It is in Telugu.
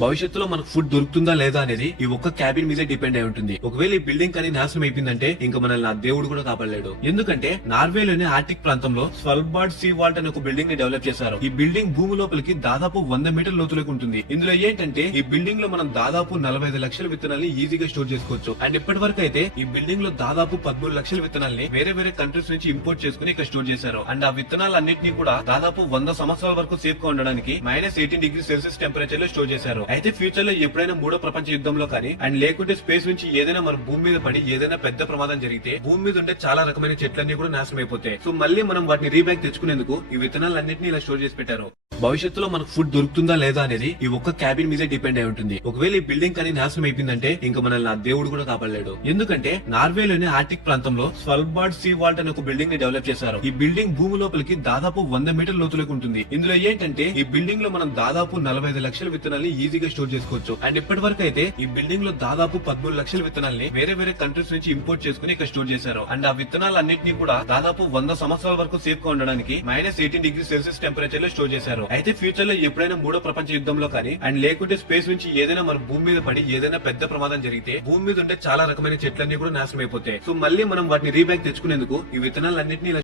భవిష్యత్తులో మనకు ఫుడ్ దొరుకుతుందా లేదా అనేది ఈ ఒక్క క్యాబిన్ మీదే డిపెండ్ అయి ఉంటుంది. ఒకవేళ ఈ బిల్డింగ్ కానీ నాశనం అయిపోయిందంటే ఇంకా మనల్ని ఆ దేవుడు కూడా కాపాడలేడు. ఎందుకంటే నార్వేలోని ఆర్టిక్ ప్రాంతంలో స్వల్బార్డ్ సీ వాల్ట్ అనే ఒక బిల్డింగ్ ని డెవలప్ చేశారు. ఈ బిల్డింగ్ భూమి లోపలికి దాదాపు 100 మీటర్ల లోతులోకి ఉంటుంది. ఇందులో ఏంటంటే ఈ బిల్డింగ్ లో మనం దాదాపు 45 లక్షల విత్తనాల్ని ఈజీగా స్టోర్ చేసుకోవచ్చు. అండ్ ఇప్పటి వరకు అయితే ఈ బిల్డింగ్ లో దాదాపు 13 లక్షల విత్తనాల్ని వేరే వేరే కంట్రీస్ నుంచి ఇంపోర్ట్ చేసుకుని ఇక్కడ స్టోర్ చేశారు. అండ్ ఆ విత్తనాలన్నింటినీ కూడా దాదాపు 100 సంవత్సరాల వరకు సేఫ్ గా ఉండడానికి -18°C టెంపరేచర్ లో స్టోర్ చేశారు. అయితే ఫ్యూచర్ లో ఎప్పుడైనా మూడో ప్రపంచ యుద్ధంలో కానీ అండ్ లేకుంటే స్పేస్ నుంచి ఏదైనా మన భూమి మీద పడి ఏదైనా పెద్ద ప్రమాదం జరిగితే భూమి మీద ఉండే చాలా రకమైన చెట్లన్నీ కూడా నాశనం అయిపోతాయి. సో మళ్ళీ మనం వాటిని రీబ్యాక్ తెచ్చుకునేందుకు ఈ విత్తనాలన్నింటినీ ఇలా స్టోర్ చేసి పెట్టారు. భవిష్యత్తులో మనకు ఫుడ్ దొరుకుతుందా లేదా అనేది ఈ ఒక్క క్యాబిన్ మీదే డిపెండ్ అయి ఉంటుంది. ఒకవేళ ఈ బిల్డింగ్ కానీ నాశనం అయిపోయిందంటే ఇంకా మనల్ని ఆ దేవుడు కూడా కాపాడలేడు. ఎందుకంటే నార్వేలోని ఆర్టిక్ ప్రాంతంలో స్వల్బార్డ్ సీ వాల్ట్ అనే ఒక బిల్డింగ్ ని డెవలప్ చేశారు. ఈ బిల్డింగ్ భూమి లోపలికి దాదాపు 100 మీటర్ల లోతులోకి ఉంటుంది. ఇందులో ఏంటంటే ఈ బిల్డింగ్ లో మనం దాదాపు 45 లక్షల విత్తనాల్ని ఈజీగా స్టోర్ చేసుకోవచ్చు. అండ్ ఇప్పటి వరకు అయితే ఈ బిల్డింగ్ లో దాదాపు 13 లక్షల విత్తనాల్ని వేరే వేరే కంట్రీస్ నుంచి ఇంపోర్ట్ చేసుకుని ఇక్కడ స్టోర్ చేశారు. అండ్ ఆ విత్తనాలన్నింటినీ కూడా దాదాపు 100 సంవత్సరాల వరకు సేఫ్ గా ఉండడానికి -18°C టెంపరేచర్ లో స్టోర్ చేశారు. అయితే ఫ్యూచర్ లో ఎప్పుడైనా మూడో ప్రపంచ యుద్ధంలో కానీ అండ్ లేకుంటే స్పేస్ నుంచి ఏదైనా మన భూమి మీద పడి ఏదైనా పెద్ద ప్రమాదం జరిగితే భూమి మీద ఉండే చాలా రకమైన చెట్లన్నీ కూడా నాశనం అయిపోతాయి. సో మళ్ళీ మనం వాటిని రీబ్యాక్ తెచ్చుకునేందుకు ఈ విత్తనాలన్నింటినీ